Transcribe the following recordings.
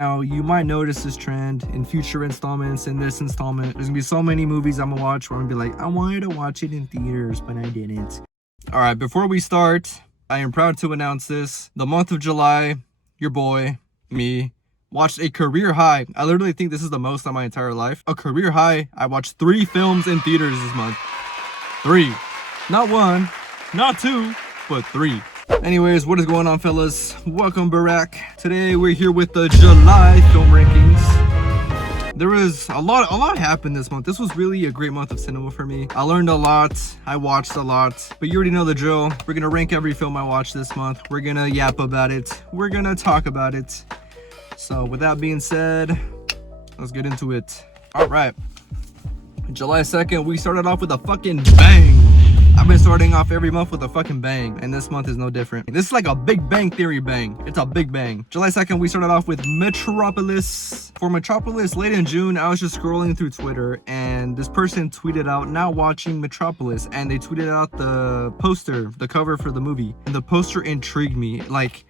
Now, you might notice this trend in future installments. In this installment, there's gonna be so many movies I'm gonna watch where I'm gonna be like, I wanted to watch it in theaters, but I didn't. All right, before we start, I am proud to announce this. The month of July, your boy, me, watched a career high. I literally think this is the most on my entire life. A career high. I watched 3 films in theaters this month. 3. Not 1, not 2, but 3. Anyways, what is going on, fellas? Welcome back. Today we're here with the July film rankings. There was a lot happened this month. This was really a great month of cinema for me. I learned a lot, I watched a lot, but you already know the drill. We're gonna rank every film I watched this month. We're gonna yap about it. We're gonna talk about it. So with that being said, let's get into it. All right, July 2nd, we started off with a fucking bang. I've been starting off every month with a fucking bang, and this month is no different. This is like a Big Bang Theory bang. It's a big bang. July 2nd, we started off with Metropolis. For Metropolis, late in June, I was just scrolling through Twitter, and this person tweeted out, now watching Metropolis, and they tweeted out the poster, the cover for the movie. And the poster intrigued me. Like,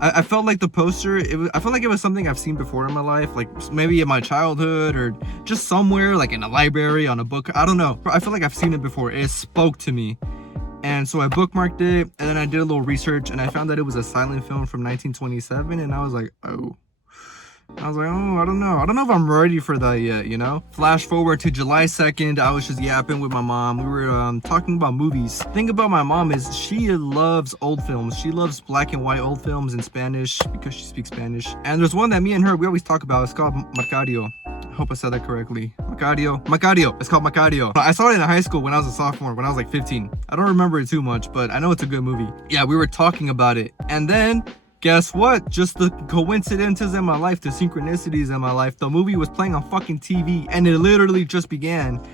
I felt like the poster, I felt like it was something I've seen before in my life, like maybe in my childhood or just somewhere, like in a library, on a book. I don't know. I feel like I've seen it before. It spoke to me. And so I bookmarked it, and then I did a little research, and I found that it was a silent film from 1927, and I was like, oh. I was like, oh, I don't know. I don't know if I'm ready for that yet, you know? Flash forward to July 2nd, I was just yapping with my mom. We were talking about movies. The thing about my mom is she loves old films. She loves black and white old films in Spanish because she speaks Spanish. And there's one that me and her, we always talk about. It's called Macario. I hope I said that correctly. Macario. It's called Macario. I saw it in high school when I was a sophomore, when I was like 15. I don't remember it too much, but I know it's a good movie. Yeah, we were talking about it. And then guess what? Just the coincidences in my life, the synchronicities in my life. The movie was playing on fucking TV and it literally just began.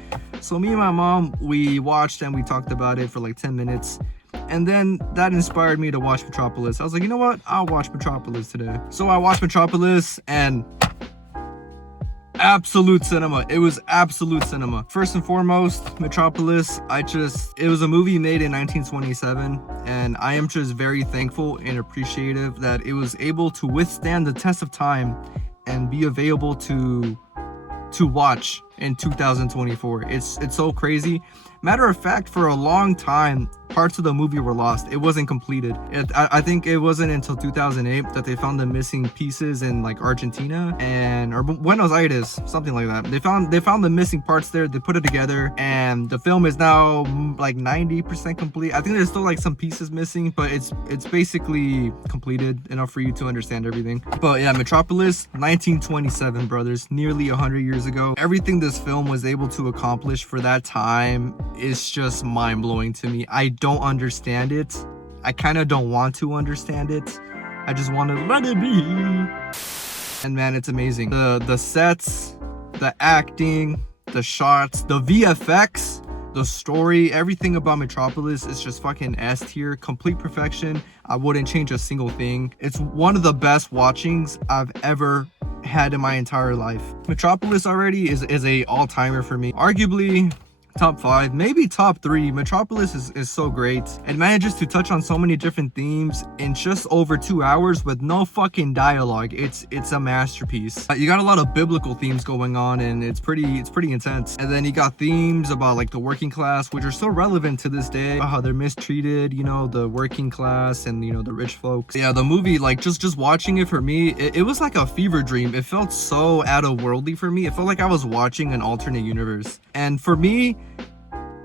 So me and my mom, we watched and we talked about it for like 10 minutes. And then that inspired me to watch Metropolis. I was like, you know what? I'll watch Metropolis today. So I watched Metropolis and absolute cinema. It was absolute cinema. First and foremost, Metropolis, it was a movie made in 1927, and I am just very thankful and appreciative that it was able to withstand the test of time and be available to watch in 2024. It's so crazy. Matter of fact, for a long time, parts of the movie were lost. It wasn't completed. I think it wasn't until 2008 that they found the missing pieces in like Argentina or Buenos Aires, something like that. They found the missing parts there. They put it together, and the film is now like 90% complete. I think there's still like some pieces missing, but it's basically completed enough for you to understand everything. But yeah, Metropolis, 1927, brothers, nearly 100 years ago. Everything this film was able to accomplish for that time is just mind-blowing to me. I don't understand it. I kind of don't want to understand it. I just want to let it be. And man, it's amazing. The sets, the acting, the shots, the VFX, the story, everything about Metropolis is just fucking S tier. Complete perfection. I wouldn't change a single thing. It's one of the best watchings I've ever had in my entire life. Metropolis already is a all-timer for me. Arguably top 5, maybe top 3. Metropolis is so great. It manages to touch on so many different themes in just over 2 hours with no fucking dialogue. It's a masterpiece. You got a lot of biblical themes going on, and it's pretty intense. And then you got themes about like the working class, which are still relevant to this day, about how they're mistreated, you know, the working class and, you know, the rich folks. Yeah, the movie, like just watching it, for me, it was like a fever dream. It felt so out of worldly for me. It felt like I was watching an alternate universe. And for me,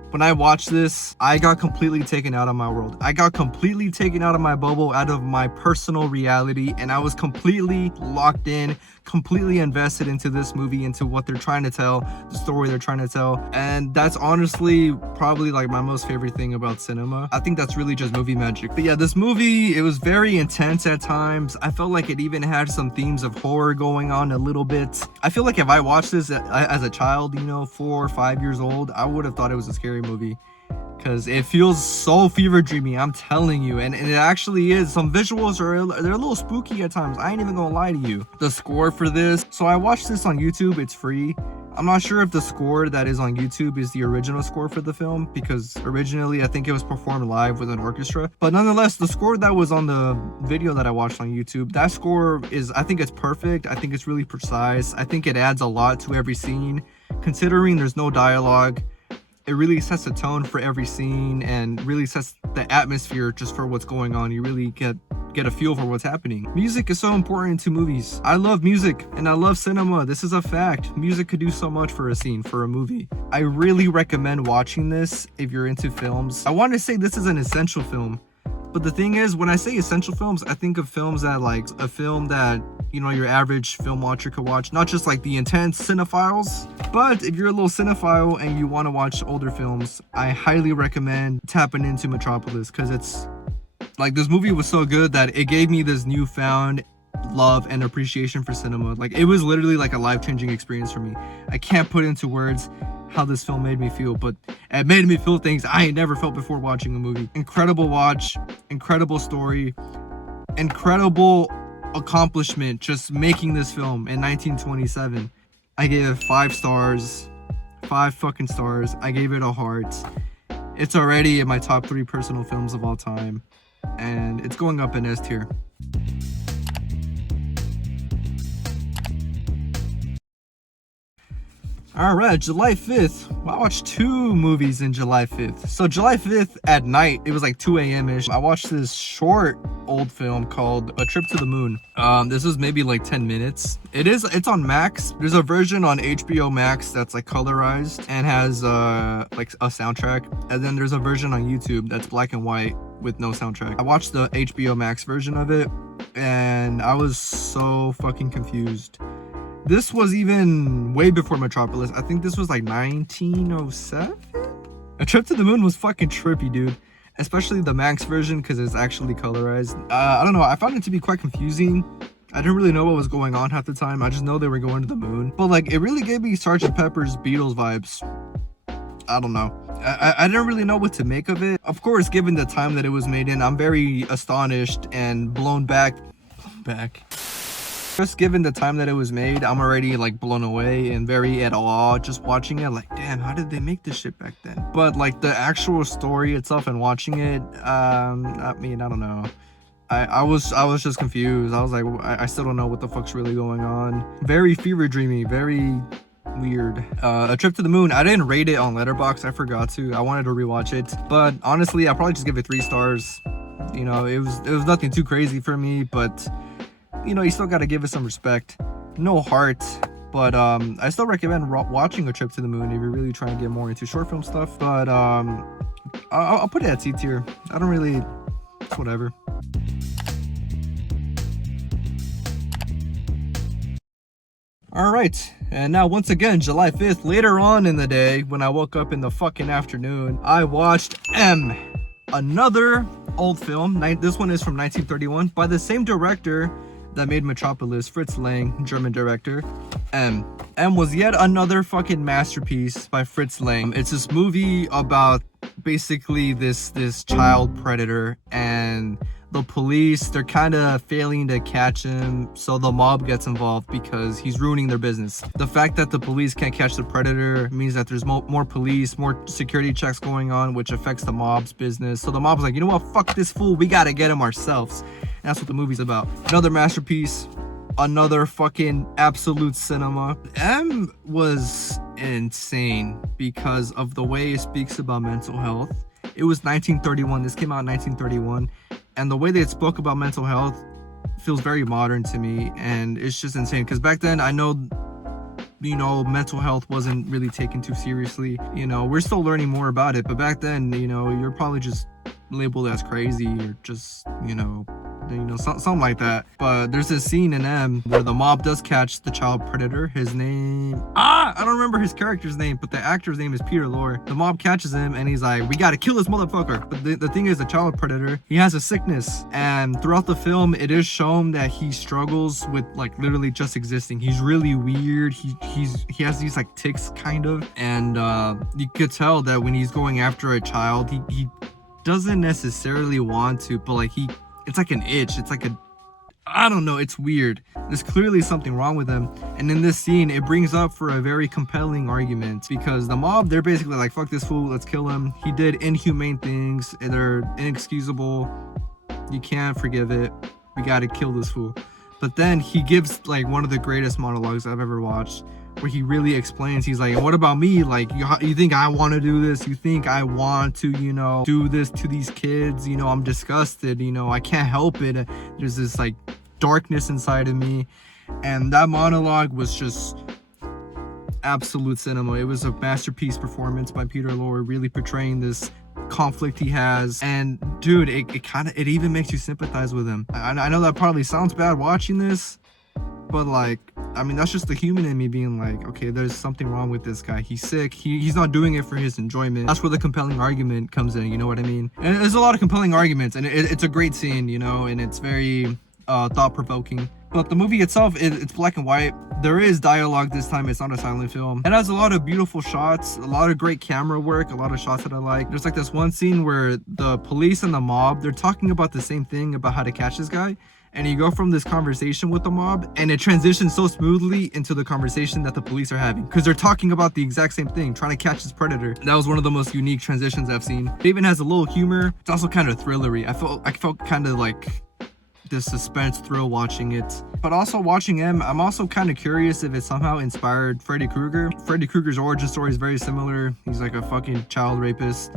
when I watched this, I got completely taken out of my world. I got completely taken out of my bubble, out of my personal reality, and I was completely locked in, completely invested into this movie, into what they're trying to tell, the story they're trying to tell. And that's honestly probably like my most favorite thing about cinema. I think that's really just movie magic. But yeah, this movie, it was very intense at times. I felt like it even had some themes of horror going on a little bit. I feel like if I watched this as a child, you know, 4 or 5 years old, I would have thought it was a scary movie, because it feels so fever dreamy, I'm telling you. And it actually is. Some visuals they're a little spooky at times. I ain't even gonna lie to you. The score for this, so I watched this on YouTube. It's free. I'm not sure if the score that is on YouTube is the original score for the film, because originally I think it was performed live with an orchestra. But nonetheless, the score that was on the video that I watched on YouTube, that score is, I think it's perfect. I think it's really precise. I think it adds a lot to every scene. Considering there's no dialogue, it really sets the tone for every scene and really sets the atmosphere just for what's going on. You really get a feel for what's happening. Music is so important to movies. I love music and I love cinema. This is a fact. Music could do so much for a scene, for a movie. I really recommend watching this if you're into films. I want to say this is an essential film, but the thing is, when I say essential films, I think of films that, like, a film that, you know, your average film watcher could watch, not just like the intense cinephiles. But if you're a little cinephile and you want to watch older films, I highly recommend tapping into Metropolis, because it's like, this movie was so good that it gave me this newfound love and appreciation for cinema. Like, it was literally like a life-changing experience for me. I can't put into words how this film made me feel, but it made me feel things I ain't never felt before watching a movie. Incredible watch, incredible story, incredible accomplishment just making this film in 1927. I gave it 5 stars. 5 fucking stars. I gave it a heart. It's already in my top 3 personal films of all time, and it's going up in S tier. Alright, July 5th. Well, I watched 2 movies in July 5th. So July 5th at night, it was like 2 a.m.-ish. I watched this short old film called A Trip to the Moon. This was maybe like 10 minutes. It's on Max. There's a version on HBO Max that's like colorized and has like a soundtrack. And then there's a version on YouTube that's black and white with no soundtrack. I watched the HBO Max version of it and I was so fucking confused. This was even way before Metropolis. I think this was like 1907? A Trip to the Moon was fucking trippy, dude. Especially the Max version, because it's actually colorized. I don't know, I found it to be quite confusing. I didn't really know what was going on half the time. I just know they were going to the moon. But like, it really gave me Sgt. Pepper's Beatles vibes. I don't know. I didn't really know what to make of it. Of course, given the time that it was made in, I'm very astonished and blown back. Just given the time that it was made, I'm already like blown away and very at awe just watching it. Like, damn, how did they make this shit back then? But like the actual story itself and watching it, I mean, I don't know. I was just confused. I was like, I still don't know what the fuck's really going on. Very fever dreamy, very weird. A Trip to the Moon, I didn't rate it on Letterboxd. I forgot to. I wanted to rewatch it, but honestly, I'll probably just give it 3 stars. You know, it was nothing too crazy for me, but you know, you still got to give it some respect. No heart, but I still recommend watching A Trip to the Moon if you're really trying to get more into short film stuff. But I'll put it at C tier. I don't really, it's whatever. Alright, and now once again, July 5th, later on in the day, when I woke up in the fucking afternoon, I watched M, another old film. This one is from 1931 by the same director that made Metropolis, Fritz Lang, German director. M was yet another fucking masterpiece by Fritz Lang. It's this movie about basically this child predator, and the police, they're kind of failing to catch him, so the mob gets involved because he's ruining their business. The fact that the police can't catch the predator means that there's more police, more security checks going on, which affects the mob's business. So the mob's like, you know what, fuck this fool, we gotta get him ourselves. And that's what the movie's about. Another masterpiece, another fucking absolute cinema. M was insane because of the way it speaks about mental health. It was 1931, this came out in 1931. And the way they spoke about mental health feels very modern to me, and it's just insane. Because back then, I know, you know, mental health wasn't really taken too seriously. You know, we're still learning more about it, but back then, you know, you're probably just labeled as crazy or just, you know, something like that. But there's this scene in M where the mob does catch the child predator. His name, I don't remember his character's name, but the actor's name is Peter Lorre. The mob catches him and he's like, we gotta kill this motherfucker. But the thing is, the child predator, he has a sickness, and throughout the film it is shown that he struggles with like literally just existing. He's really weird. He has these like tics kind of, and you could tell that when he's going after a child, he doesn't necessarily want to, but like it's like an itch. It's like I don't know, it's weird. There's clearly something wrong with him. And in this scene, it brings up for a very compelling argument because the mob, they're basically like, fuck this fool, let's kill him. He did inhumane things, they're inexcusable. You can't forgive it. We gotta kill this fool. But then he gives like one of the greatest monologues I've ever watched, where he really explains. He's like, what about me? Like, you think I want to do this? You think I want to, you know, do this to these kids? You know, I'm disgusted, you know, I can't help it. There's this like darkness inside of me. And that monologue was just absolute cinema. It was a masterpiece performance by Peter Lorre, really portraying this conflict he has. And dude, it even makes you sympathize with him. I know that probably sounds bad watching this, but like, I mean, that's just the human in me being like, okay, there's something wrong with this guy. He's sick. He's not doing it for his enjoyment. That's where the compelling argument comes in, you know what I mean? And there's a lot of compelling arguments, and it's a great scene, you know, and it's very thought-provoking. But the movie itself, it's black and white. There is dialogue this time. It's not a silent film. It has a lot of beautiful shots, a lot of great camera work, a lot of shots that I like. There's like this one scene where the police and the mob, they're talking about the same thing, about how to catch this guy. And you go from this conversation with the mob, and it transitions so smoothly into the conversation that the police are having, because they're talking about the exact same thing, trying to catch this predator. That was one of the most unique transitions I've seen. It even has a little humor. It's also kind of thrillery. I felt kind of like this suspense thrill watching it. But also watching him, I'm also kind of curious if it somehow inspired Freddy Krueger. Freddy Krueger's origin story is very similar. He's like a fucking child rapist,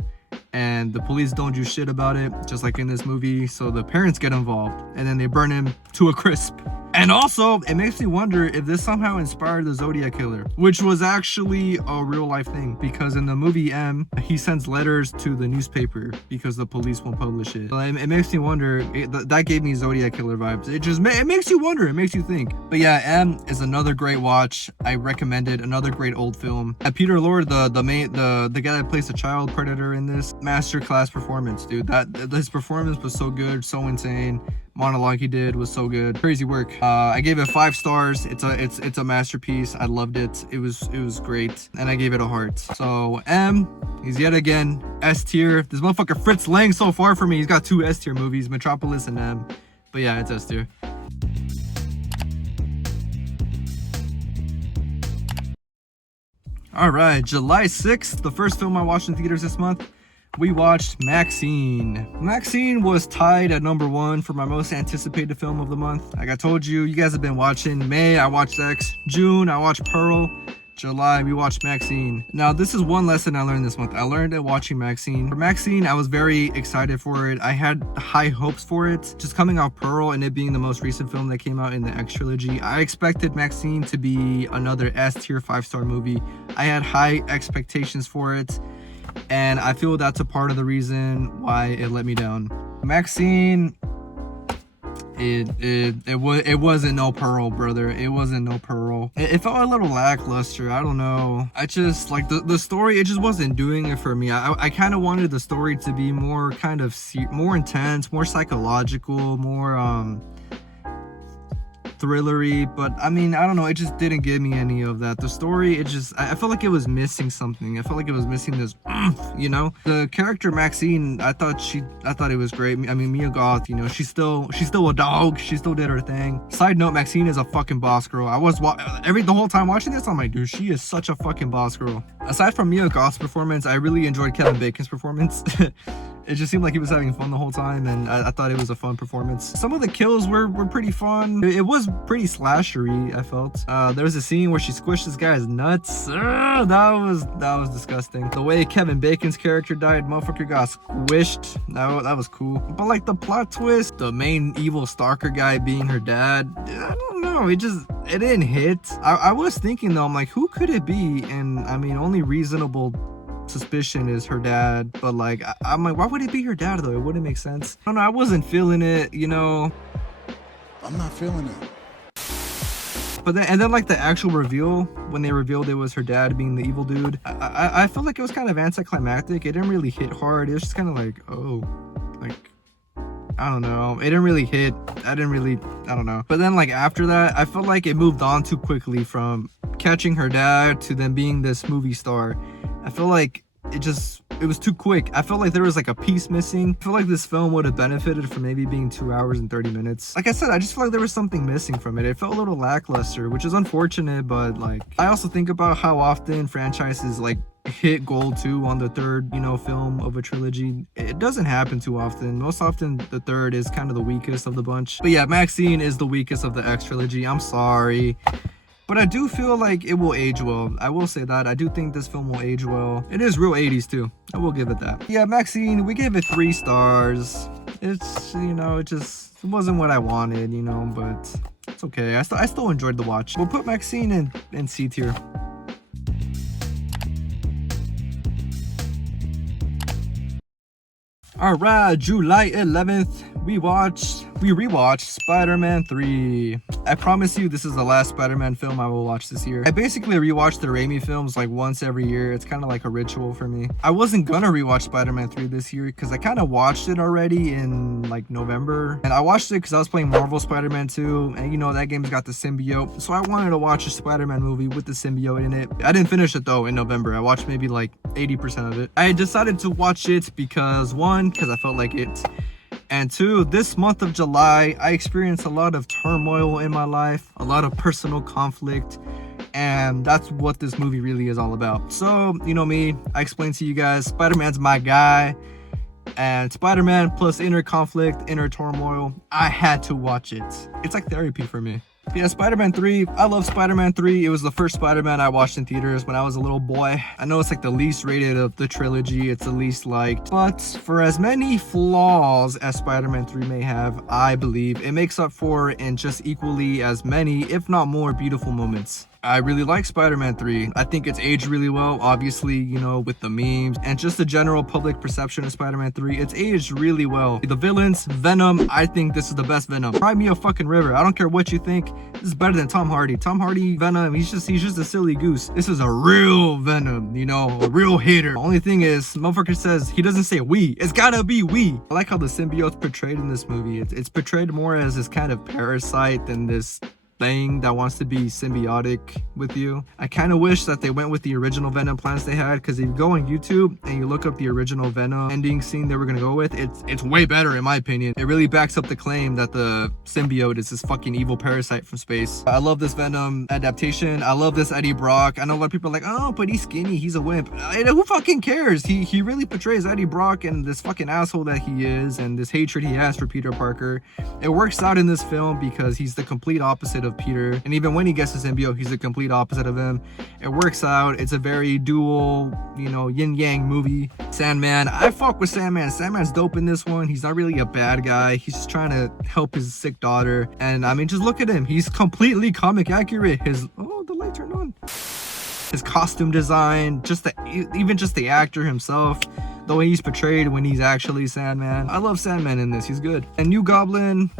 and the police don't do shit about it, just like in this movie. So the parents get involved, and then they burn him to a crisp. And also, it makes me wonder if this somehow inspired the Zodiac Killer, which was actually a real life thing, because in the movie M, he sends letters to the newspaper because the police won't publish it. So it makes me wonder. That gave me Zodiac Killer vibes. It makes you wonder. It makes you think. But yeah, M is another great watch. I recommend it. Another great old film. And Peter Lorre, the guy that plays the child predator in this, masterclass performance, dude. His performance was so good, so insane. Monologue he did was so good. Crazy work. I gave it 5 stars. It's a masterpiece. I loved it. It was great, and I gave it a heart. So M is yet again S tier. This motherfucker Fritz Lang so far for me. He's got 2 S tier movies, Metropolis and M. But yeah, it's S tier. All right, July 6th, the first film I watched in theaters this month. We watched Maxxxine. Maxxxine was tied at number 1 for my most anticipated film of the month. Like I told you, you guys have been watching. May, I watched X. June, I watched Pearl. July, we watched Maxxxine. Now, this is one lesson I learned this month. I learned it watching Maxxxine. For Maxxxine, I was very excited for it. I had high hopes for it. Just coming off Pearl and it being the most recent film that came out in the X trilogy, I expected Maxxxine to be another S tier 5-star movie. I had high expectations for it, and I feel that's a part of the reason why it let me down. Maxxxine, it wasn't no Pearl, brother. It wasn't no Pearl. It felt a little lackluster. I don't know. I just like the story. It just wasn't doing it for me. I kind of wanted the story to be more kind of more intense, more psychological, more thrillery, but I mean, I don't know, it just didn't give me any of that. The story, I felt like it was missing something. I felt like it was missing this you know. The character Maxxxine, I thought it was great. I mean, Mia Goth, you know, she's still a dog. She still did her thing. Side note, Maxxxine is a fucking boss girl. I was the whole time watching this, I'm like, dude, she is such a fucking boss girl. Aside from Mia Goth's performance, I really enjoyed Kevin Bacon's performance. It just seemed like he was having fun the whole time, and I thought it was a fun performance. Some of the kills were pretty fun. It was pretty slashery, I felt. There was a scene where she squished this guy's nuts. That was disgusting. The way Kevin Bacon's character died, motherfucker got squished. That was cool. But like the plot twist, the main evil stalker guy being her dad, I don't know. It didn't hit. I was thinking though, I'm like, who could it be? And I mean, only reasonable suspicion is her dad, but like I'm like, why would it be her dad though? It wouldn't make sense. I don't know, I wasn't feeling it, you know. I'm not feeling it. But then like the actual reveal, when they revealed it was her dad being the evil dude, I felt like it was kind of anticlimactic. It didn't really hit hard. It was just kind of like, oh, like, I don't know. It didn't really hit. I don't know. But then like after that, I felt like it moved on too quickly from catching her dad to then being this movie star. I feel like it just it was too quick. I felt like there was like a piece missing. I feel like this film would have benefited from maybe being 2 hours and 30 minutes. Like I said, I just feel like there was something missing from it. It felt a little lackluster, which is unfortunate, but like I also think about how often franchises like hit goal 2 on the third, you know, film of a trilogy. It doesn't happen too often. Most often the third is kind of the weakest of the bunch. But yeah, Maxxxine is the weakest of the X trilogy. I'm sorry. But I do feel like it will age well. I will say that. I do think this film will age well. It is real 80s too. I will give it that. Yeah, Maxxxine, we gave it 3 stars. It's, you know, it wasn't what I wanted, you know, but it's okay. I still enjoyed the watch. We'll put Maxxxine in C tier. Alright, July 11th, we rewatched Spider-Man 3. I promise you this is the last Spider-Man film I will watch this year. I basically rewatch the Raimi films like once every year. It's kind of like a ritual for me. I wasn't gonna rewatch Spider-Man 3 this year because I kind of watched it already in like November. And I watched it because I was playing Marvel Spider-Man 2, and you know that game's got the symbiote. So I wanted to watch a Spider-Man movie with the symbiote in it. I didn't finish it though in November. I watched maybe like 80% of it. I decided to watch it because I felt like it. And 2, this month of July, I experienced a lot of turmoil in my life, a lot of personal conflict, and that's what this movie really is all about. So, you know me, I explained to you guys, Spider-Man's my guy, and Spider-Man plus inner conflict, inner turmoil, I had to watch it. It's like therapy for me. Yeah, Spider-Man 3, I love Spider-Man 3. It was the first Spider-Man I watched in theaters when I was a little boy. I know it's like the least rated of the trilogy, it's the least liked, but for as many flaws as Spider-Man 3 may have, I believe it makes up for in just equally as many, if not more, beautiful moments. I really like Spider-Man 3. I think it's aged really well, obviously, you know, with the memes and just the general public perception of Spider-Man 3. It's aged really well. The villains, Venom, I think this is the best Venom. Cry me a fucking river. I don't care what you think. This is better than Tom Hardy. Tom Hardy, Venom, he's just a silly goose. This is a real Venom, you know, a real hater. The only thing is, motherfucker says, he doesn't say we. It's gotta be we. I like how the symbiote's portrayed in this movie. It's portrayed more as this kind of parasite than this thing that wants to be symbiotic with you. I kind of wish that they went with the original Venom plans they had, because if you go on YouTube and you look up the original Venom ending scene they were gonna go with, it's way better in my opinion. It really backs up the claim that the symbiote is this fucking evil parasite from space. I love this Venom adaptation. I love this Eddie Brock. I know a lot of people are like, oh, but he's skinny, he's a wimp. Who fucking cares? He really portrays Eddie Brock and this fucking asshole that he is, and this hatred he has for Peter Parker. It works out in this film because he's the complete opposite of Peter, and even when he gets the symbiote, he's the complete opposite of him. It works out. It's a very dual, you know, yin-yang movie. Sandman, I fuck with Sandman. Sandman's dope in this one. He's not really a bad guy. He's just trying to help his sick daughter, and I mean, just look at him. He's completely comic accurate. The light turned on. His costume design, even just the actor himself, the way he's portrayed when he's actually Sandman. I love Sandman in this. He's good. And New Goblin's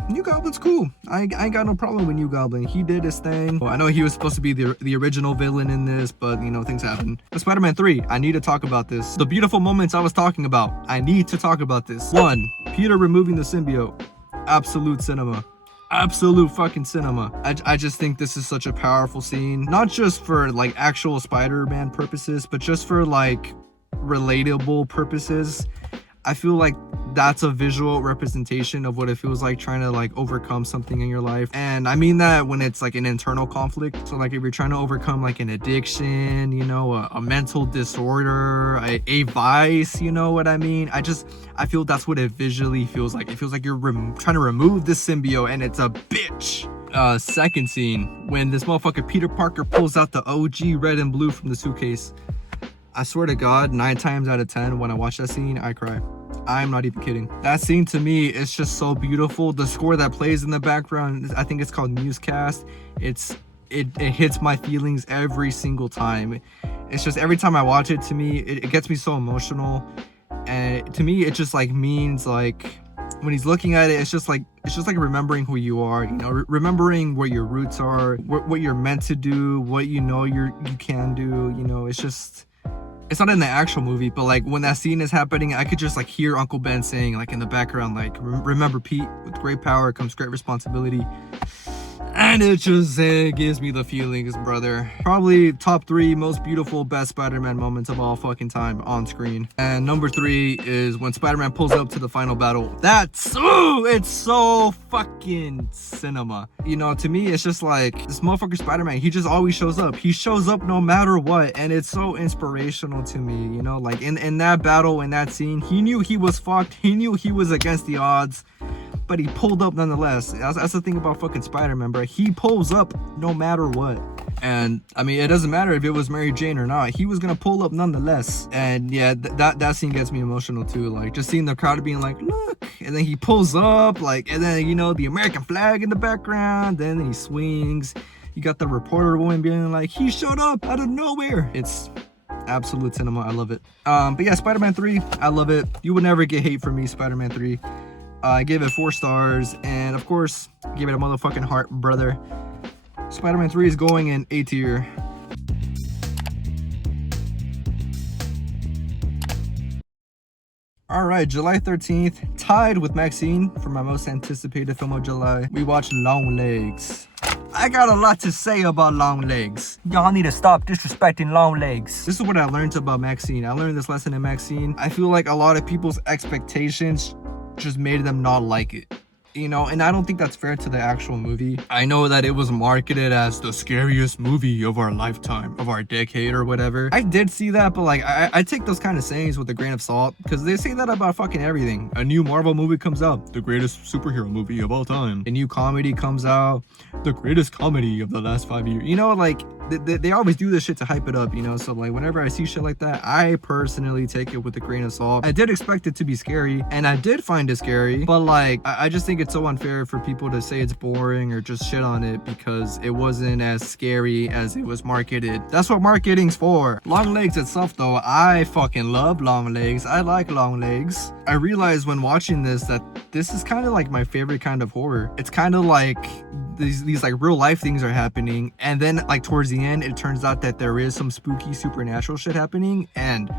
cool. I ain't got no problem with New Goblin. He did his thing. Well, I know he was supposed to be the original villain in this, but you know, things happen. But Spider-Man 3, I need to talk about this. The beautiful moments I was talking about, I need to talk about this. 1, Peter removing the symbiote. Absolute cinema. Absolute fucking cinema. I just think this is such a powerful scene, not just for like actual Spider-Man purposes, but just for like relatable purposes. I feel like that's a visual representation of what it feels like trying to like overcome something in your life. And I mean that when it's like an internal conflict. So like if you're trying to overcome like an addiction, you know, a mental disorder, a vice, you know what I mean? I feel that's what it visually feels like. It feels like you're trying to remove this symbiote, and it's a bitch. Second scene, when this motherfucker Peter Parker pulls out the OG red and blue from the suitcase. I swear to God, 9 times out of 10 when I watch that scene, I cry. I'm not even kidding. That scene to me is just so beautiful. The score that plays in the background, I think it's called Musecast. It hits my feelings every single time. It's just every time I watch it, to me, it gets me so emotional. And to me, it just like means like when he's looking at it, it's just like remembering who you are, you know, remembering what your roots are, what you're meant to do, what you know you can do, you know. It's not in the actual movie, but like when that scene is happening, I could just like hear Uncle Ben saying like in the background, like, remember Pete, with great power comes great responsibility. and it just gives me the feelings, brother. Probably top 3 most beautiful best Spider-Man moments of all fucking time on screen. And number 3 is when Spider-Man pulls up to the final battle. That's, ooh, it's so fucking cinema. You know, to me, it's just like, this motherfucker Spider-Man, he just always shows up. He shows up no matter what, and it's so inspirational to me, you know, like in that battle, in that scene, he knew he was fucked. He knew he was against the odds, but he pulled up nonetheless. That's the thing about fucking Spider-Man, bro. He pulls up no matter what. And I mean, it doesn't matter if it was Mary Jane or not, he was gonna pull up nonetheless. And yeah, that scene gets me emotional too, like just seeing the crowd being like, look, and then he pulls up, like, and then, you know, the American flag in the background, then he swings. You got the reporter woman being like, he showed up out of nowhere. It's absolute cinema. I love it. But yeah, Spider-Man 3, I love it. You would never get hate from me. Spider-Man 3, I gave it 4 stars, and of course give it a motherfucking heart, brother. Spider-Man 3 is going in A tier. Alright, July 13th, tied with Maxxxine for my most anticipated film of July. We watched Longlegs. I got a lot to say about Longlegs. Y'all need to stop disrespecting Longlegs. This is what I learned about Maxxxine. I learned this lesson in Maxxxine. I feel like a lot of people's expectations just made them not like it. You know, and I don't think that's fair to the actual movie. I know that it was marketed as the scariest movie of our lifetime, of our decade or whatever. I did see that, but like, I take those kind of sayings with a grain of salt, because they say that about fucking everything. A new Marvel movie comes out, the greatest superhero movie of all time. A new comedy comes out, the greatest comedy of the last 5 years. You know, like, they always do this shit to hype it up, you know? So like, whenever I see shit like that, I personally take it with a grain of salt. I did expect it to be scary, and I did find it scary, but like, I just think it's so unfair for people to say it's boring or just shit on it because it wasn't as scary as it was marketed. That's what marketing's for. Longlegs itself though, I fucking love Longlegs. I like Longlegs. I realized when watching this that this is kind of like my favorite kind of horror. It's kind of like these like real life things are happening, and then like towards the end it turns out that there is some spooky supernatural shit happening, and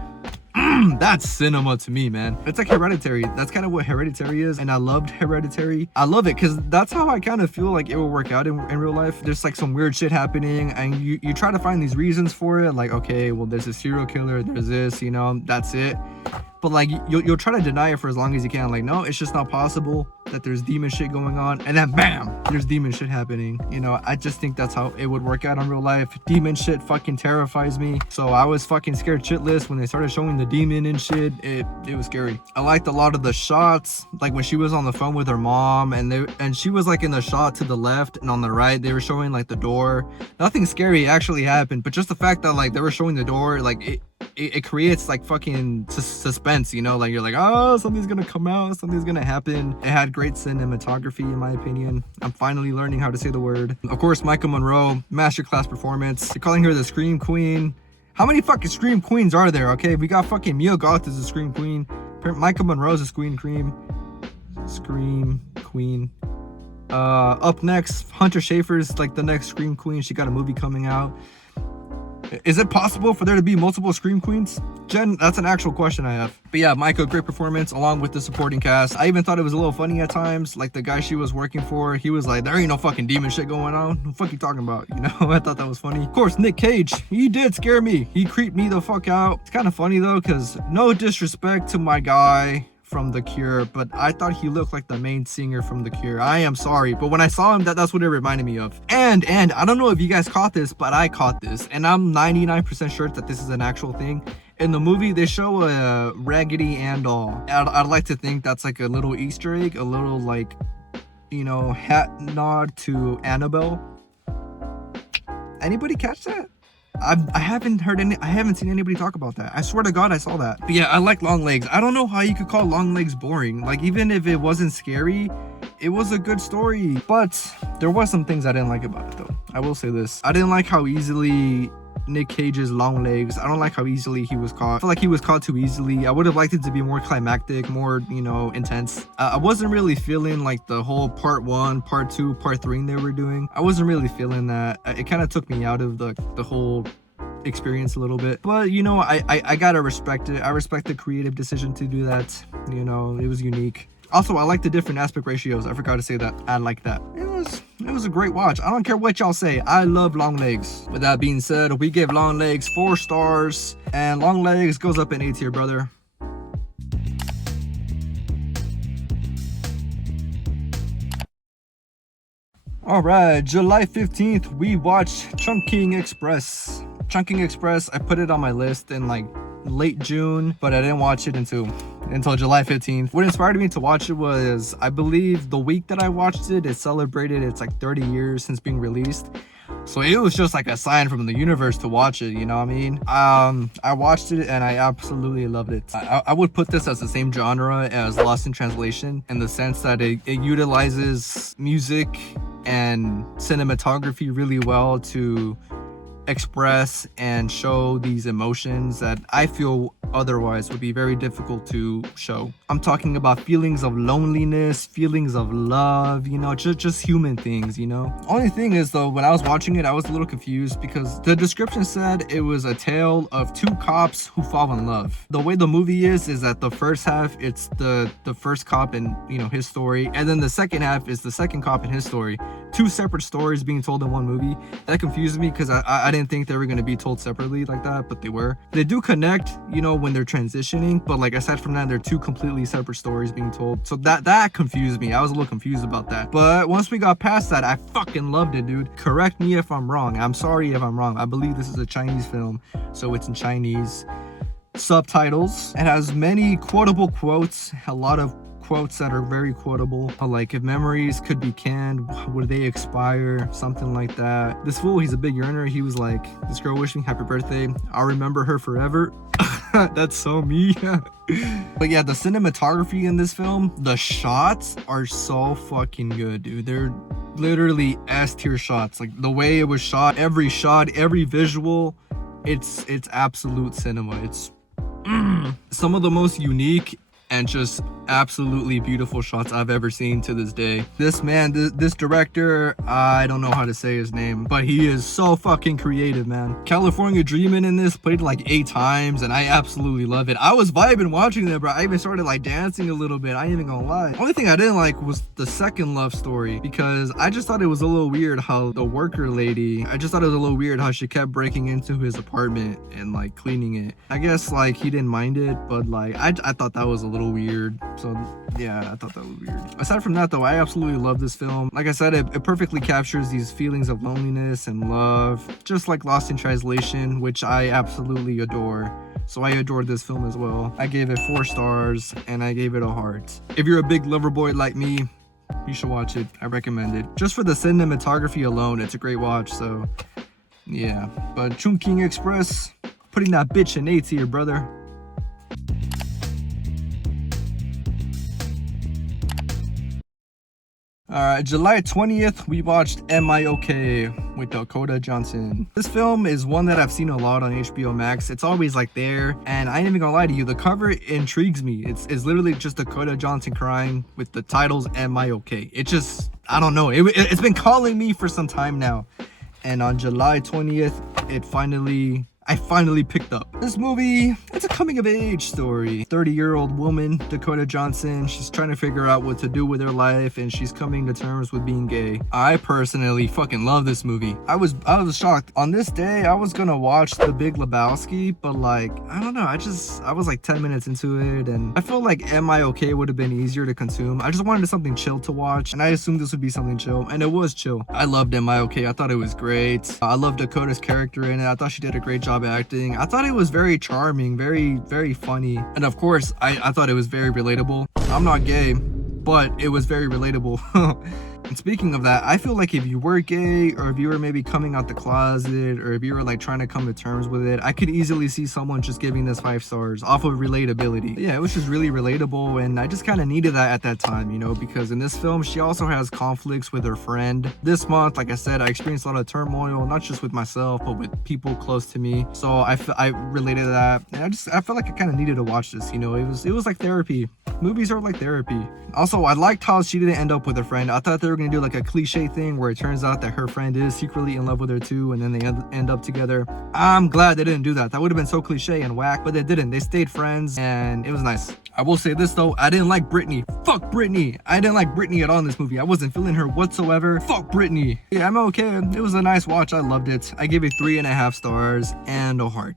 that's cinema to me, man. It's like Hereditary. That's kind of what Hereditary is, and I loved Hereditary. I love it because that's how I kind of feel like it will work out in real life. There's like some weird shit happening, and you try to find these reasons for it, like, okay, well, there's a serial killer, there's this, you know, that's it. But like, you'll try to deny it for as long as you can, like, no, it's just not possible that there's demon shit going on, and then bam, there's demon shit happening. You know, I just think that's how it would work out in real life. Demon shit fucking terrifies me, so I was fucking scared shitless when they started showing the demon and shit. It was scary. I liked a lot of the shots, like when she was on the phone with her mom, and she was like in the shot to the left, and on the right they were showing like the door. Nothing scary actually happened, but just the fact that like they were showing the door, like it creates like fucking suspense, you know, like you're like, oh, something's gonna come out, something's gonna happen. It had great cinematography in my opinion. I'm finally learning how to say the word. Of course, Micah Monroe, masterclass performance. They're calling her the Scream Queen. How many fucking Scream Queens are there? Okay, we got fucking Mia Goth as a Scream Queen. Micah Monroe's a Scream Queen. Up next, Hunter Schafer's like the next Scream Queen. She got a movie coming out. Is it possible for there to be multiple Scream Queens? Jen, that's an actual question I have. But yeah, Micah, great performance along with the supporting cast. I even thought it was a little funny at times. Like the guy she was working for, he was like, there ain't no fucking demon shit going on. What the fuck you talking about? You know, I thought that was funny. Of course, Nick Cage, he did scare me. He creeped me the fuck out. It's kind of funny though, because no disrespect to my guy from The Cure, but I thought he looked like the main singer from The Cure. I am sorry, but when I saw him, that's what it reminded me of. And I don't know if you guys caught this, but I caught this, and I'm 99% sure that this is an actual thing. In the movie, they show a Raggedy Ann doll. I'd like to think that's like a little Easter egg, a little like, you know, hat nod to Annabelle. Anybody catch that? I haven't seen anybody talk about that. I swear to God, I saw that. But yeah, I like Longlegs. I don't know how you could call Longlegs boring. Like, even if it wasn't scary, it was a good story. But there was some things I didn't like about it, though. I will say this. I didn't like how easily Nick Cage's Longlegs, I don't like how easily he was caught. I feel like he was caught too easily. I would have liked it to be more climactic, more, you know, intense. I wasn't really feeling like the whole part 1, part 2, part 3 they were doing. I wasn't really feeling that. It kind of took me out of the whole experience a little bit. But, you know, I gotta respect it. I respect the creative decision to do that. You know, it was unique. Also, I like the different aspect ratios. I forgot to say that. I like that. It it was a great watch. I don't care what y'all say, I love Longlegs. With that being said, we give Longlegs 4 stars, and Longlegs goes up in A tier, brother. Alright, July 15th, we watched Chungking Express. Chungking Express, I put it on my list in like late June, but I didn't watch it until July 15th. What inspired me to watch it was, I believe the week that I watched it, it celebrated its like 30 years since being released. So it was just like a sign from the universe to watch it, you know what I mean? I watched it and I absolutely loved it. I would put this as the same genre as Lost in Translation, in the sense that it utilizes music and cinematography really well to express and show these emotions that I feel otherwise would be very difficult to show. I'm talking about feelings of loneliness, feelings of love, you know, just human things, you know. Only thing is though, when I was watching it, I was a little confused because the description said it was a tale of 2 cops who fall in love. The way the movie is that the first half, it's the first cop and, you know, his story, and then the second half is the second cop and his story. 2 separate stories being told in one movie. That confused me because I didn't think they were going to be told separately like that, but they were. They do connect, you know, when they're transitioning, but like aside from that, they're 2 completely separate stories being told. So that confused me. I was a little confused about that. But once we got past that, I fucking loved it, dude. Correct me if I'm wrong. I'm sorry if I'm wrong. I believe this is a Chinese film, so it's in Chinese. Subtitles. It has many quotable quotes, a lot of quotes that are very quotable, like if memories could be canned, would they expire, something like that. This fool, he's a big yearner. He was like, this girl wished me happy birthday, I'll remember her forever. That's so me. But yeah, the cinematography in this film, the shots are so fucking good, dude. They're literally S-tier shots. Like the way it was shot, every visual, it's absolute cinema. It's some of the most unique and just absolutely beautiful shots I've ever seen to this day. This man, this director, I don't know how to say his name, but he is so fucking creative, man. California Dreamin' in this, played like 8 times, and I absolutely love it. I was vibing watching that, bro. I even started like dancing a little bit, I ain't even gonna lie. Only thing I didn't like was the second love story, because I just thought it was a little weird how the worker lady, I just thought it was a little weird how she kept breaking into his apartment and like cleaning it. I guess like he didn't mind it, but like I thought that was a little weird. So yeah, I thought that was weird. Aside from that though, I absolutely love this film. Like I said, it perfectly captures these feelings of loneliness and love, just like Lost in Translation, which I absolutely adore. So I adored this film as well. I gave it 4 stars and I gave it a heart. If you're a big lover boy like me, you should watch it. I recommend it. Just for the cinematography alone, it's a great watch. So yeah, but Chungking Express, putting that bitch in A tier, brother. Alright, July 20th, we watched Am I Okay with Dakota Johnson. This film is one that I've seen a lot on HBO Max. It's always like there, and I ain't even gonna lie to you, the cover intrigues me. It's literally just Dakota Johnson crying with the titles Am I Okay. It just, I don't know, it's been calling me for some time now. And on July 20th, I finally picked up. This movie, it's a coming of age story. 30-year-old woman, Dakota Johnson, she's trying to figure out what to do with her life, and she's coming to terms with being gay. I personally fucking love this movie. I was shocked. On this day, I was gonna watch The Big Lebowski, but like, I don't know, I was like 10 minutes into it, and I feel like Am I Okay would have been easier to consume. I just wanted something chill to watch, and I assumed this would be something chill, and it was chill. I loved Am I Okay. I thought it was great. I loved Dakota's character in it. I thought she did a great job acting. I thought it was very charming, very funny, and of course I thought it was very relatable. I'm not gay, but it was very relatable. And speaking of that, I feel like if you were gay, or if you were maybe coming out the closet, or if you were like trying to come to terms with it, I could easily see someone just giving this 5 stars off of relatability. But yeah, it was just really relatable, and I just kind of needed that at that time, you know, because in this film, she also has conflicts with her friend. This month, like I said, I experienced a lot of turmoil, not just with myself, but with people close to me. So I related to that, and I felt like I kind of needed to watch this, you know. It was like therapy. Movies are like therapy. Also, I liked how she didn't end up with her friend. I thought they were gonna do like a cliche thing where it turns out that her friend is secretly in love with her too, and then they end up together. I'm glad they didn't do that. That would have been so cliche and whack, but they didn't. They stayed friends, and it was nice. I will say this though, I didn't like Britney. Fuck Britney. I didn't like Britney at all in this movie. I wasn't feeling her whatsoever. Fuck Britney. Yeah, I'm okay. It was a nice watch. I loved it. I gave it 3.5 stars and a heart.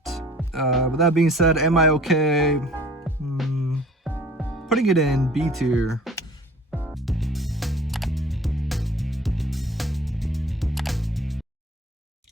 With that being said, am I okay? Putting it in B tier.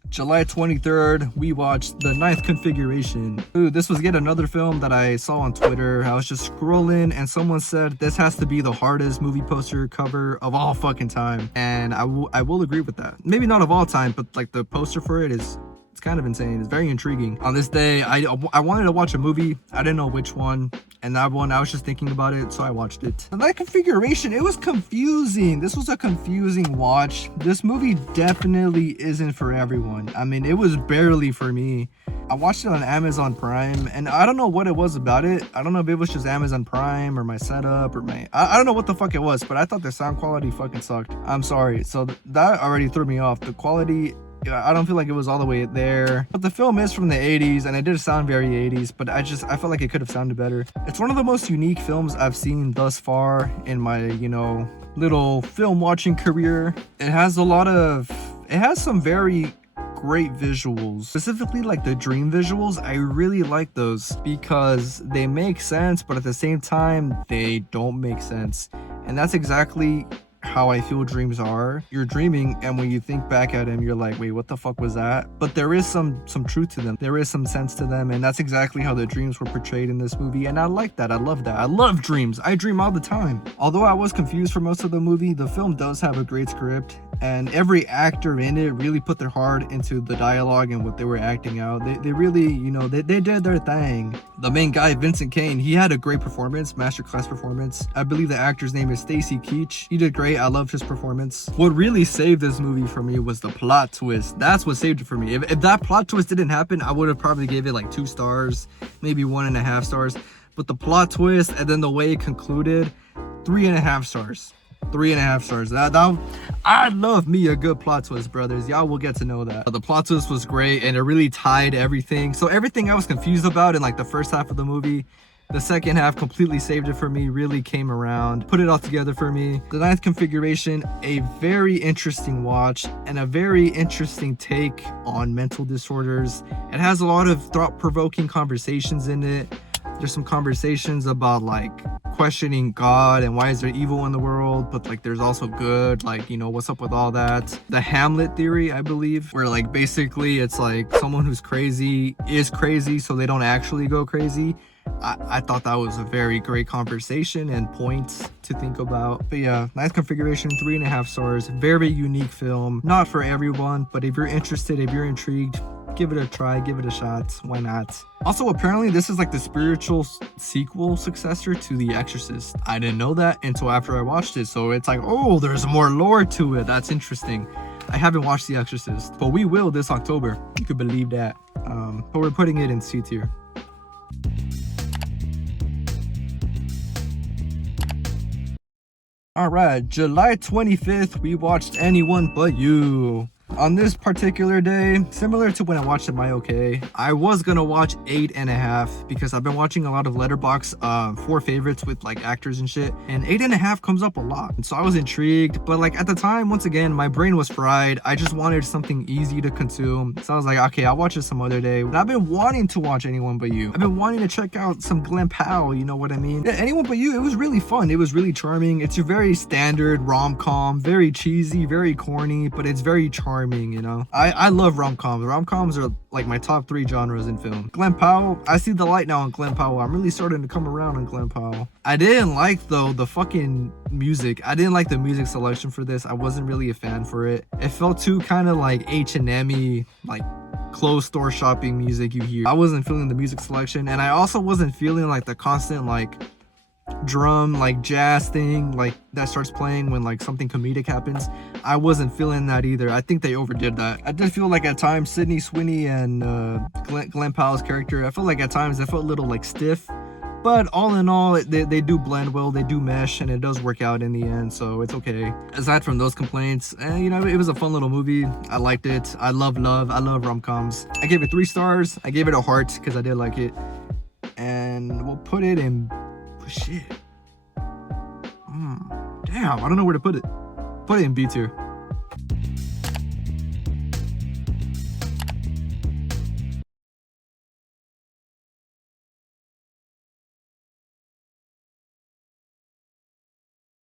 July 23rd, we watched The Ninth Configuration. Ooh, this was yet another film that I saw on Twitter. I was just scrolling and someone said this has to be the hardest movie poster cover of all fucking time. And I will agree with that. Maybe not of all time, but like the poster for it is, it's kind of insane. It's very intriguing. On this day, I wanted to watch a movie. I didn't know which one. And that one, I was just thinking about it, so I watched it. And that configuration, it was confusing. This was a confusing watch. This movie definitely isn't for everyone. I mean, it was barely for me. I watched it on Amazon Prime, and I don't know what it was about it. I don't know if it was just Amazon Prime or my setup or I don't know what the fuck it was, but I thought the sound quality fucking sucked. I'm sorry. So that already threw me off. The quality, I don't feel like it was all the way there, but the film is from the 80s and it did sound very 80s, but I felt like it could have sounded better. It's one of the most unique films I've seen thus far in my, little film watching career. It has some very great visuals, specifically like the dream visuals. I really like those because they make sense, but at the same time they don't make sense, and that's exactly how I feel dreams are. You're dreaming, and when you think back at them, you're like, wait, what the fuck was that? But there is some truth to them. There is some sense to them, and that's exactly how the dreams were portrayed in this movie, and I like that. I love that. I love dreams. I dream all the time. Although I was confused for most of the movie, the film does have a great script, and every actor in it really put their heart into the dialogue and what they were acting out. They really, they did their thing. The main guy, Vincent Caine, he had a great performance, masterclass performance. I believe the actor's name is Stacy Keach. He did great. I loved his performance. What really saved this movie for me was the plot twist. That's what saved it for me. If that plot twist didn't happen, I would have probably gave it like 2 stars, maybe 1.5 stars. But the plot twist and then the way it concluded, 3.5 stars. 3.5 stars. I love me a good plot twist, brothers. Y'all will get to know that. But the plot twist was great, and it really tied everything. So everything I was confused about in like the first half of the movie, the second half completely saved it for me, really came around, put it all together for me. The Ninth Configuration, a very interesting watch and a very interesting take on mental disorders. It has a lot of thought-provoking conversations in it. There's some conversations about like questioning God and why is there evil in the world, but like there's also good, like, what's up with all that. The Hamlet theory, I believe, where like basically it's like someone who's crazy is crazy, so they don't actually go crazy. I thought that was a very great conversation and points to think about. But yeah, Ninth Configuration, 3.5 stars. Very unique film. Not for everyone, but if you're interested, if you're intrigued, give it a try, give it a shot. Why not? Also, apparently this is like the spiritual sequel successor to The Exorcist. I didn't know that until after I watched it, so it's like, oh, there's more lore to it. That's interesting. I haven't watched The Exorcist, but we will this October. You could believe that. But we're putting it in C tier. Alright, July 25th, we watched Anyone But You. On this particular day, similar to when I watched Am I Okay, I was gonna watch 8.5 because I've been watching a lot of Letterboxd 4 favorites with like actors and shit, and 8.5 comes up a lot. And so I was intrigued, but like at the time, once again, my brain was fried. I just wanted something easy to consume. So I was like, okay, I'll watch it some other day. But I've been wanting to watch Anyone But You. I've been wanting to check out some Glenn Powell, you know what I mean? Yeah, Anyone But You, it was really fun. It was really charming. It's your very standard rom-com, very cheesy, very corny, but it's very charming. I love rom-coms. Rom-coms are like my top 3 genres in film. Glenn Powell, I see the light now on Glenn Powell. I'm really starting to come around on Glenn Powell. I didn't like though the fucking music. I didn't like the music selection for this. I wasn't really a fan for it. It felt too kind of like H&M-y, like clothes store shopping music you hear. I wasn't feeling the music selection, and I also wasn't feeling like the constant like drum like jazz thing like that starts playing when like something comedic happens. I wasn't feeling that either. I think they overdid that. I did feel like at times Sydney Sweeney and Glenn Powell's character, I felt like at times I felt a little like stiff, But all in all, they do blend well, they do mesh, and it does work out in the end, so it's okay. Aside from those complaints, you know, it was a fun little movie. I liked it. I love rom-coms. I gave it 3 stars. I gave it a heart because I did like it. And we'll put it in... Shit. Damn, I don't know where to put it. Put it in B tier.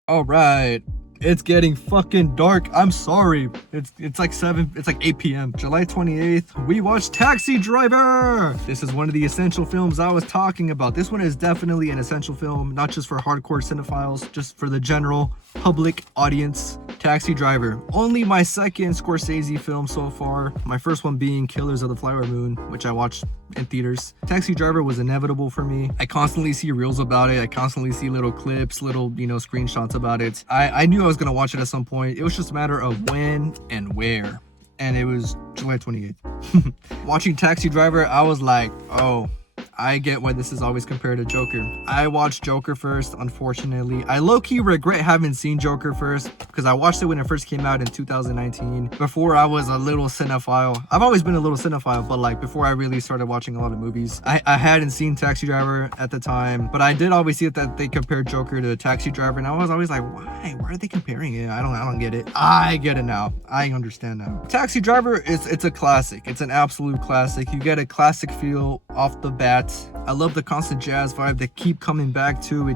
All right, it's getting fucking dark. I'm sorry. It's like 8 p.m. July 28th, we watched Taxi Driver. This is one of the essential films I was talking about. This one is definitely an essential film, not just for hardcore cinephiles, just for the general public audience. Taxi Driver, only my second Scorsese film so far. My first one being Killers of the Flower Moon, which I watched in theaters. Taxi Driver was inevitable for me. I constantly see reels about it. I constantly see little clips, little, you know, screenshots about it. I knew I was gonna watch it at some point. It was just a matter of when and where. And it was July 28th. Watching Taxi Driver, I was like, oh, I get why this is always compared to Joker. I watched Joker first, unfortunately. I low-key regret having seen Joker first because I watched it when it first came out in 2019, before I was a little cinephile. I've always been a little cinephile, but like before I really started watching a lot of movies. I hadn't seen Taxi Driver at the time, but I did always see it that they compared Joker to Taxi Driver, and I was always like, why? Why are they comparing it? I don't get it. I get it now. I understand now. Taxi Driver it's a classic. It's an absolute classic. You get a classic feel off the bat. I love the constant jazz vibe they keep coming back to.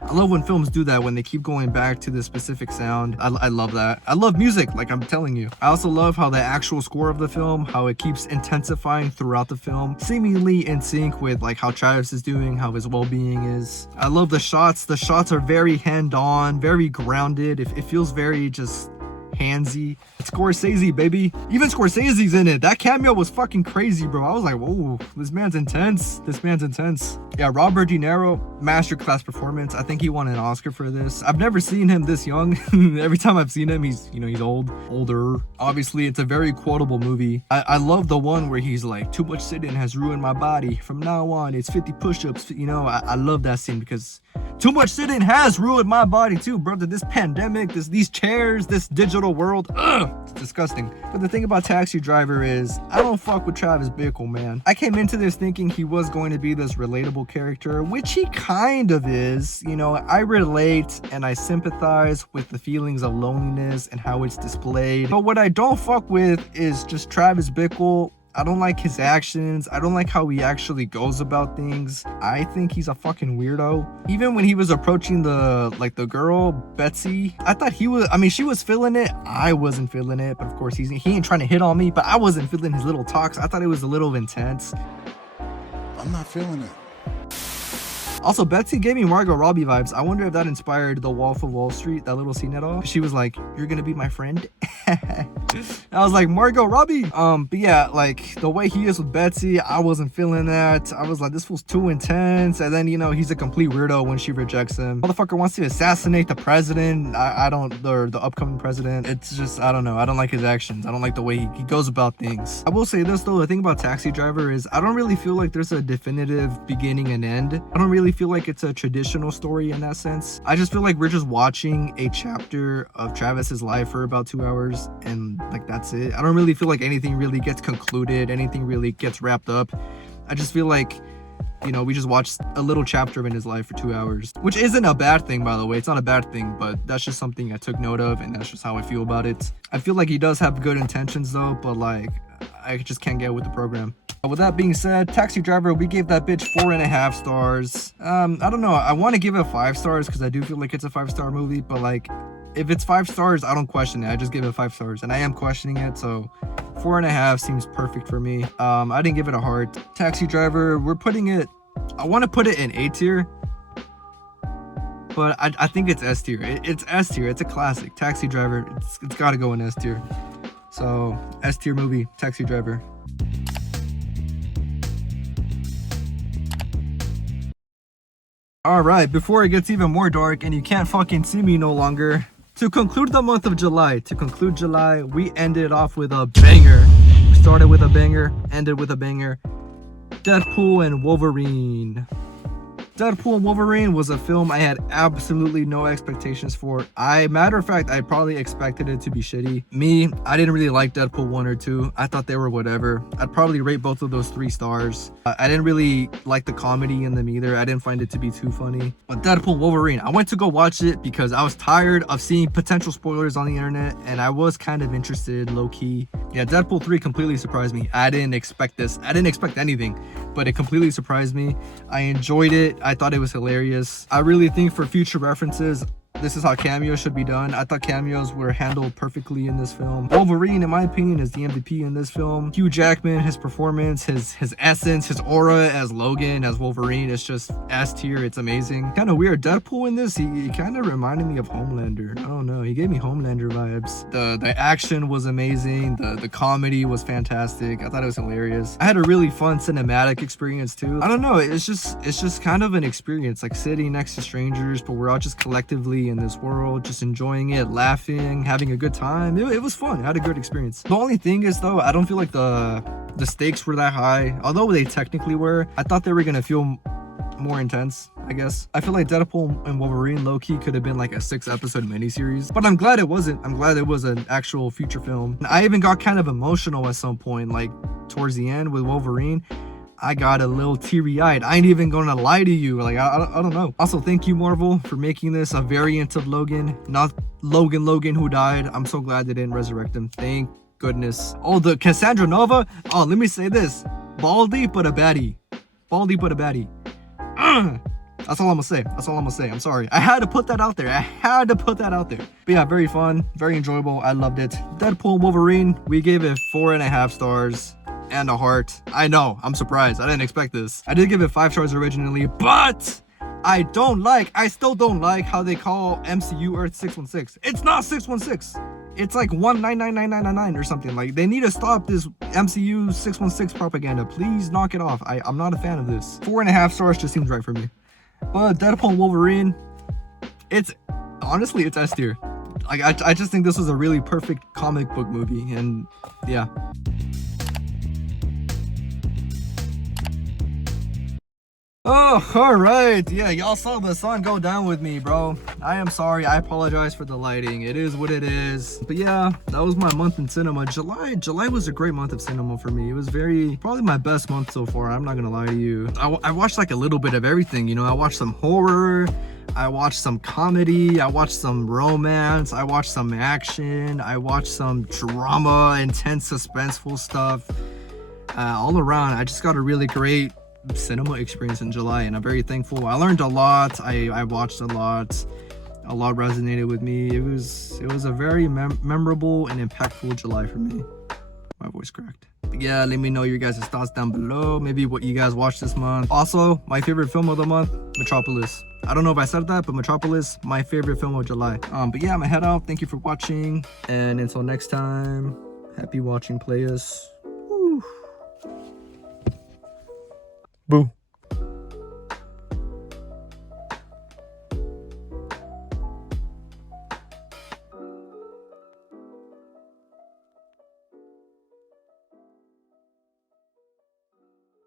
I love when films do that, when they keep going back to the specific sound. I love that. I love music, like I'm telling you. I also love how the actual score of the film, how it keeps intensifying throughout the film, seemingly in sync with like how Travis is doing, how his well-being is. I love the shots. The shots are very hand-on, very grounded. It feels very just handsy. It's Scorsese, baby. Even Scorsese's in it. That cameo was fucking crazy, bro. I was like, whoa, this man's intense. This man's intense. Yeah, Robert De Niro, masterclass performance. I think he won an Oscar for this. I've never seen him this young. Every time I've seen him, he's older. Obviously, it's a very quotable movie. I love the one where he's like, too much sitting has ruined my body. From now on, it's 50 push-ups. You know, I love that scene because too much sitting has ruined my body too, brother. This pandemic, these chairs, this digital world, it's disgusting. But the thing about Taxi Driver is, I don't fuck with Travis Bickle, man. I came into this thinking he was going to be this relatable character, which he kind of is. You know, I relate and I sympathize with the feelings of loneliness and how it's displayed. But what I don't fuck with is just Travis Bickle. I don't like his actions. I don't like how he actually goes about things. I think he's a fucking weirdo. Even when he was approaching the girl, Betsy, I thought she was feeling it. I wasn't feeling it, but of course he ain't trying to hit on me, but I wasn't feeling his little talks. I thought it was a little intense. I'm not feeling it. Also, Betsy gave me Margot Robbie vibes. I wonder if that inspired The Wolf of Wall Street, that little scene at all. She was like, "You're gonna be my friend." I was like, Margot Robbie. But yeah, like the way he is with Betsy, I wasn't feeling that. I was like, this feels too intense. And then, you know, he's a complete weirdo when she rejects him. Motherfucker wants to assassinate the president. The upcoming president. It's just, I don't know. I don't like his actions. I don't like the way he goes about things. I will say this though, the thing about Taxi Driver is I don't really feel like there's a definitive beginning and end. I don't really feel like it's a traditional story in that sense. I just feel like we're just watching a chapter of Travis's life for about 2 hours, and like that's it. I don't really feel like anything really gets concluded, anything really gets wrapped up. I just feel like, you know, we just watched a little chapter in his life for 2 hours, which isn't a bad thing, by the way. It's not a bad thing, but that's just something I took note of, and that's just how I feel about it. I feel like he does have good intentions though, but like I just can't get with the program. With that being said, Taxi Driver, we gave that bitch 4.5 stars. I don't know, I want to give it 5 stars because I do feel like it's a 5-star movie, but like if it's 5 stars, I don't question it. I just give it 5 stars, and I am questioning it, so 4.5 seems perfect for me. I didn't give it a heart. Taxi Driver, we're putting it, I want to put it in A tier, but I think it's S tier. It's S tier. It's a classic. Taxi Driver, it's got to go in S tier. So S tier movie, Taxi Driver. Alright, before it gets even more dark and you can't fucking see me no longer, to conclude the month of July, we ended off with a banger. We started with a banger, ended with a banger. Deadpool and Wolverine. Deadpool Wolverine was a film I had absolutely no expectations for. Matter of fact, I probably expected it to be shitty. Me, I didn't really like Deadpool 1 or 2. I thought they were whatever. I'd probably rate both of those 3 stars. I didn't really like the comedy in them either. I didn't find it to be too funny. But Deadpool Wolverine, I went to go watch it because I was tired of seeing potential spoilers on the internet, and I was kind of interested low-key. Yeah, Deadpool 3 completely surprised me. I didn't expect this. I didn't expect anything, but it completely surprised me. I enjoyed it. I thought it was hilarious. I really think for future references, this is how cameos should be done. I thought cameos were handled perfectly in this film. Wolverine, in my opinion, is the MVP in this film. Hugh Jackman, his performance, his essence, his aura as Logan, as Wolverine, it's just S tier. It's amazing. Kind of weird. Deadpool in this, he kind of reminded me of Homelander. I don't know. He gave me Homelander vibes. The action was amazing. The comedy was fantastic. I thought it was hilarious. I had a really fun cinematic experience too. I don't know. It's just kind of an experience, like sitting next to strangers, but we're all just collectively in this world, just enjoying it, laughing, having a good time. It was fun. I had a good experience. The only thing is though, I don't feel like the stakes were that high, although they technically were. I thought they were gonna feel more intense, I guess. I feel like Deadpool and Wolverine low-key could have been like a 6-episode miniseries, but I'm glad it wasn't. I'm glad it was an actual feature film. And I even got kind of emotional at some point, like towards the end with Wolverine. I got a little teary-eyed. I ain't even gonna lie to you. Like, I don't know. Also, thank you, Marvel, for making this a variant of Logan, not Logan who died. I'm so glad they didn't resurrect him. Thank goodness. Oh, the Cassandra Nova. Oh, let me say this. Baldy, but a baddie. Baldy, but a baddie. That's all I'm gonna say. That's all I'm gonna say. I'm sorry. I had to put that out there. But yeah, very fun, very enjoyable. I loved it. Deadpool Wolverine, we gave it 4.5 stars. And a heart. I know, I'm surprised. I didn't expect this. I did give it 5 stars originally, but I still don't like how they call MCU Earth 616. It's not 616. It's like 199999 or something. Like, they need to stop this MCU 616 propaganda. Please knock it off. I'm not a fan of this. 4.5 stars just seems right for me. But Deadpool Wolverine, honestly, it's S tier. Like, I just think this was a really perfect comic book movie, and yeah. Oh, alright. Yeah, y'all saw the sun go down with me, bro. I am sorry. I apologize for the lighting. It is what it is. But yeah, that was my month in cinema. July was a great month of cinema for me. It was probably my best month so far. I'm not gonna lie to you. I watched like a little bit of everything, you know. I watched some horror. I watched some comedy. I watched some romance. I watched some action. I watched some drama, intense, suspenseful stuff. All around, I just got a really great cinema experience in July, and I'm very thankful. I learned a lot. I watched a lot resonated with me. It was a very memorable and impactful July for me. My voice cracked. But yeah, let me know your guys' thoughts down below. Maybe what you guys watched this month. Also, my favorite film of the month, Metropolis. I don't know if I said that, but Metropolis, my favorite film of July. But yeah, I'm gonna head out. Thank you for watching, and until next time, happy watching, players. Boo.